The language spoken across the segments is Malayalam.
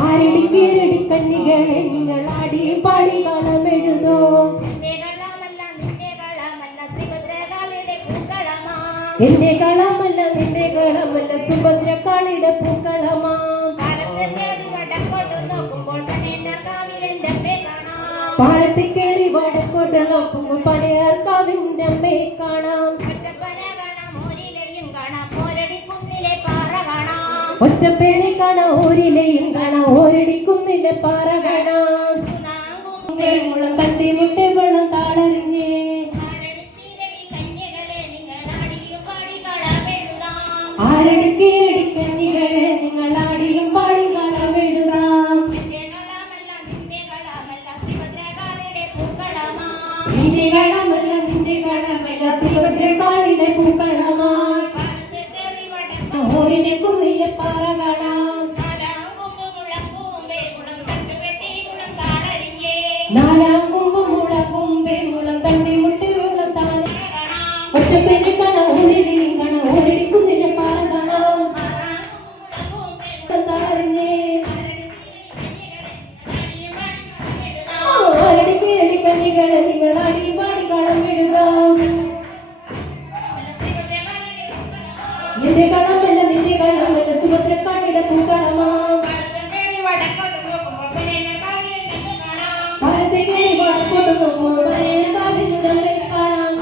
ആരടിക്കേരടി കന്നികളെ നിങ്ങൾ ആടിയും പാടി കളമെഴുതോ. എന്റെ കളമല്ല നിന്റെ കളമല്ല സുഭദ്രക്കാളിയുടെ പൂക്കളമാ. പാലത്തിൽ കയറി വടക്കോട്ട് നോക്കുമ്പോൾ പനയാർക്കാവിന്റെ അമ്മയെ കാണാം. ഒറ്റപ്പേനെ കാണാം ഓരിലയും കാണാം ഓരടിക്കുന്നിലെ പാറ കാണാം. മുളം തട്ടി മുട്ടെ വെള്ളം താളറിഞ്ഞേ ആരടിക്കേരടി കന്നികളെ നിങ്ങൾ ആടിയും പാടി കളമെഴുതാം. നിന്റെ കളമല്ല നിന്റെ കളമല്ല സുഭദ്രക്കാളിയുടെ പൂക്കളമാ. ഓരിനെ കുന്നിലെ പാറ കാണാം. നാലാം കുമ്പും മുളകുമ്പേ മുളം തണ്ടി മുട്ടി വെള്ളം താഴെ ഒറ്റപ്പേനെ കാണാം ഓരിലെയും കാണാം ഓരടിക്കുന്നിലെ പാറ കാണാം. താളറിഞ്ഞേ ആരടിക്കേരടി കന്നികളെ നിങ്ങൾ ആടി പാടി കളമെഴുതാം. നിന്റെ കളമല്ല നിന്റെ കളമല്ല സുഭദ്രക്കാളിയുടെ പൂക്കളമാ. ഭാരതേക്ക് വടക്കോട്ട് നോക്കുമ്പോൾ പനയാർക്കാവിന്റെ അമ്മയെ കാണാം.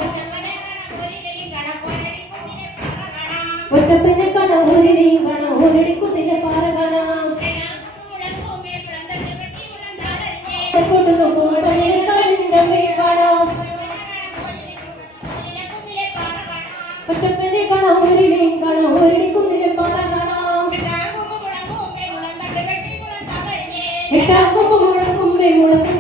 ഒറ്റപ്പനെ കാണാം ഓരിലെയും കാണാം ഓരടിക്കുന്നിലെ പാറ കാണാം. വടക്കോട്ട് നോക്കുമ്പോൾ പനയാർക്കാവിന്റെ അമ്മയെ കാണാം. ഒറ്റപ്പനെ കാണാം ഓരിലെയും കാണാം ഓരടിക്കുന്നിലെ പാറ കാണാം. എട്ടാം കുമ്പ് മുളകുമ്പേ മുളത്തും